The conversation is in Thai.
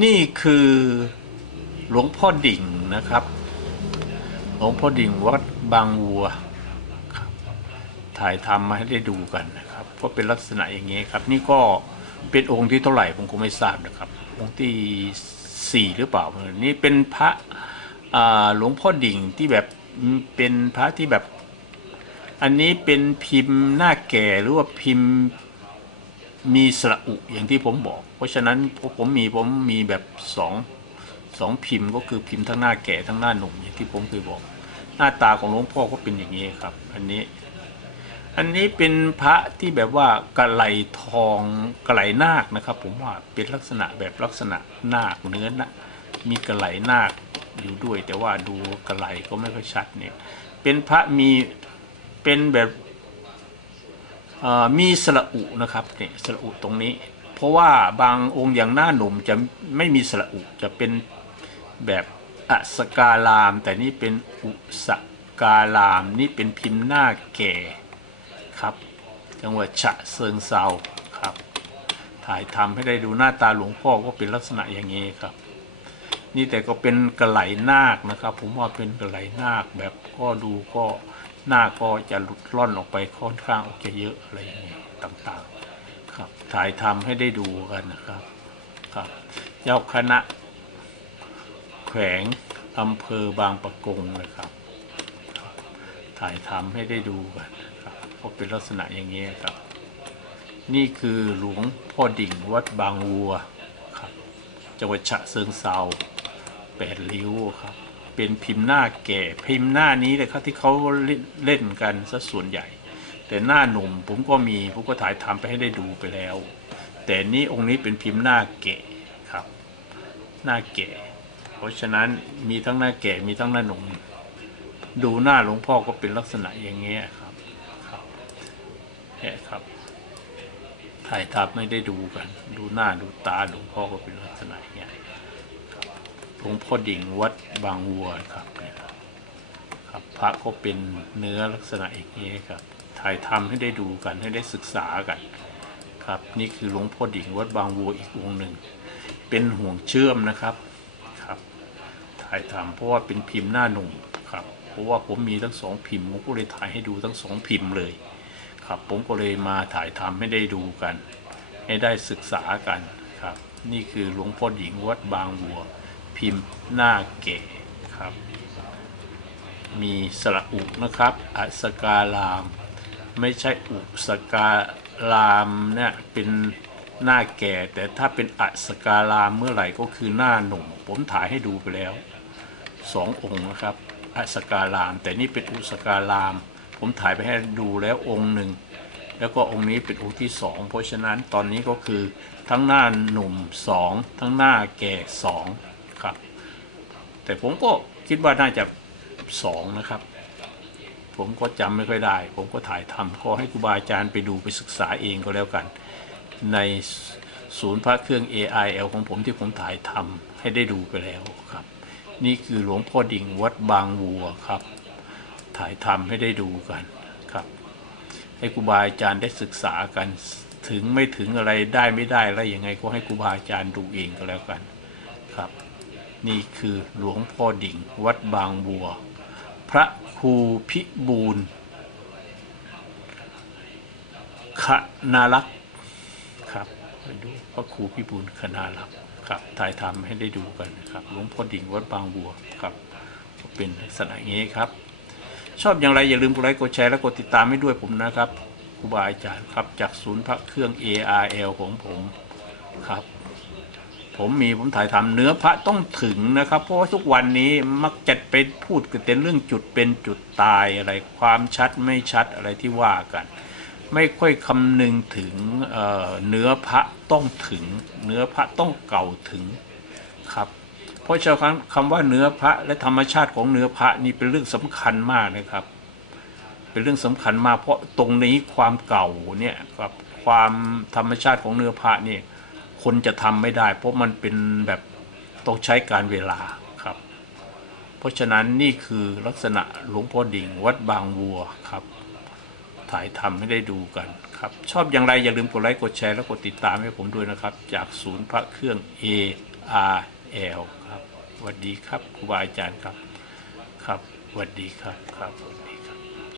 นี่คือหลวงพ่อดิ่งนะครับ หลวงพ่อดิ่งวัดบางวัว ถ่ายทำมาให้ได้ดูกันนะครับ ก็เป็นลักษณะอย่างนี้ครับ นี่ก็เป็นองค์ที่เท่าไหร่ผมก็ไม่ทราบนะครับ องค์ที่สี่หรือเปล่า นี่เป็นพระหลวงพ่อดิ่งที่แบบเป็นพระที่แบบ อันนี้เป็นพิมพ์หน้าแก่หรือว่าพิมพ์ มีสระอุอย่างที่ผมบอก เพราะฉะนั้นผมมีผมมีแบบสองสองพิมพ์ก็คือพิมพ์ทั้งหน้าแก่ทั้งหน้าหนุ่มอย่างที่ผมเคยบอก หน้าตาของหลวงพ่อก็เป็นอย่างนี้ครับ อันนี้ อันนี้เป็นพระที่แบบว่ากระไหลทองกระไหลนาคนะครับ ผมว่าเป็นลักษณะแบบลักษณะนาคเนื้อนะมีกระไหลนาคอยู่ด้วย แต่ว่าดูกระไหลก็ไม่ค่อยชัดเนี่ย เป็นพระมีเป็นแบบ มีสระอุนะครับเนี่ยสระอุตรงนี้ เพราะว่าบางองค์อย่างหน้าหนุ่มจะไม่มีสระอุจะเป็นแบบอสการาม แต่นี่เป็นอุสการามนี่เป็นพิมพ์หน้าแก่ครับจังหวัดฉะเชิงเซาครับถ่ายทำให้ได้ดูหน้าตาหลวงพ่อก็เป็นลักษณะอย่างนี้ครับ นี่แต่ก็เป็นกระไหลนาคนะครับ ผมว่าเป็นกระไหลนาคแบบก็ดูก็ หน้าก็จะหลุดล่อนออกไปค่อนข้างออกจะเยอะอะไรอย่างเงี้ยต่างๆ ครับ ถ่ายทำให้ได้ดูกันนะครับ ครับ เจ้าคณะ แขวงอำเภอบางปะกงนะครับ ถ่ายทำให้ได้ดูกันครับก็เป็นลักษณะอย่างนี้ยครับ นี่คือหลวงพ่อดิ่งวัดบางวัวครับ จังหวัดฉะเชิงเซาแปดริ้วครับ เป็นพิมพ์หน้าแก่ พิมพ์หน้านี้เลยครับที่เขาเล่นเล่นกันซะส่วนใหญ่ แต่หน้าหนุ่มผมก็มีผมก็ถ่ายทำไปให้ได้ดูไปแล้ว แต่นี่องค์นี้เป็นพิมพ์หน้าแก่ครับ หน้าแก่ เพราะฉะนั้นมีทั้งหน้าแก่มีทั้งหน้าหนุ่มดูหน้าหลวงพ่อก็เป็นลักษณะอย่างเงี้ยครับครับเนี่ยครับถ่ายทำไม่ได้ดูกัน ดูหน้าดูตาหลวงพ่อก็เป็นลักษณะอย่างเงี้ยครับ หลวงพ่อดิ่งวัดบางวัวครับครับพระก็เป็นเนื้อลักษณะอย่างนี้ครับ ถ่ายทำให้ได้ดูกันให้ได้ศึกษากัน ครับ นี่คือหลวงพ่อดิ่งวัดบางวัวอีกองค์หนึ่ง เป็นห่วงเชื่อมนะครับครับ ถ่ายทำเพราะว่าเป็นพิมพ์หน้าหนุ่มครับเพราะว่าผมมีทั้งสองพิมพ์ผมก็เลยถ่ายให้ดูทั้งสองพิมพ์เลย ครับผมก็เลยมาถ่ายทำให้ได้ดูกัน ให้ได้ศึกษากันครับ นี่คือหลวงพ่อหญิงวัดบางวัว พิมพ์หน้าเก๋ครับ มีสระอุนะครับอัสการามไม่ใช่อุสการามเนี่ยเป็นหน้าแก่ แต่ถ้าเป็นอัสการามเมื่อไหร่ก็คือหน้าหนุ่ม ผมถ่ายให้ดูไปแล้วสององค์นะครับอัสการาม แต่นี่เป็นอุสการาม ผมถ่ายไปให้ดูแล้วองค์หนึ่งแล้วก็องค์นี้เป็นองค์ที่สองเพราะฉะนั้นตอนนี้ก็คือทั้งหน้าหนุ่มสองทั้งหน้าแก่สอง แต่ผมก็คิดว่าน่าจะสองนะครับ ผมก็จำไม่ค่อยได้ ผมก็ถ่ายทำก็ให้ครูบาอาจารย์ไปดูไปศึกษาเองก็แล้วกัน ในศูนย์พระเครื่อง AIL ของผมที่ผมถ่ายทำให้ได้ดูไปแล้วครับ นี่คือหลวงพ่อดิ่งวัดบางวัวครับ ถ่ายทำให้ได้ดูกันครับ ให้ครูบาอาจารย์ได้ศึกษากันถึงไม่ถึงอะไรได้ไม่ได้อะไรยังไงก็ให้ครูบาอาจารย์ดูเองก็แล้วกัน นี่คือหลวงพ่อดิ่งวัดบางบัว พระครูพิบูลคณารักษ์ครับไปดูพระครูพิบูลคณารักษ์ครับถ่ายทำให้ได้ดูกันนะครับหลวงพ่อดิ่งวัดบางบัวครับเป็นลักษณะอย่างนี้ครับ ชอบอย่างไรอย่าลืมกดไลค์กดแชร์และกดติดตามให้ด้วยผมนะครับครูบาอาจารย์ครับจากศูนย์พระเครื่อง ARL ของผมครับ ผมมีผมถ่ายทำเนื้อพระต้องถึงนะครับ เพราะว่าทุกวันนี้มักจะไปพูดกันแต่เรื่องจุดเป็นจุดตายอะไรความชัดไม่ชัดอะไรที่ว่ากัน ไม่ค่อยคำนึงถึงเเนื้อพระต้องถึง เนื้อพระต้องเก่าถึงครับ เพราะฉะนั้นคำว่าเนื้อพระและธรรมชาติของเนื้อพระนี่เป็นเรื่องสำคัญมากนะครับ เป็นเรื่องสำคัญมากเพราะตรงนี้ความเก่าเนี่ยกับความธรรมชาติของเนื้อพระเนี่ย คนจะทำไม่ได้ เพราะมันเป็นแบบต้องใช้การเวลาครับ เพราะฉะนั้นนี่คือลักษณะหลวงพ่อดิ่งวัดบางวัวครับ ถ่ายทำให้ได้ดูกันครับ ชอบอย่างไรอย่าลืมกดไลค์กดแชร์และกดติดตามให้ผมด้วยนะครับ จากศูนย์พระเครื่อง A R L ครับสวัสดีครับครูบาอาจารย์ครับครับสวัสดีครับครับ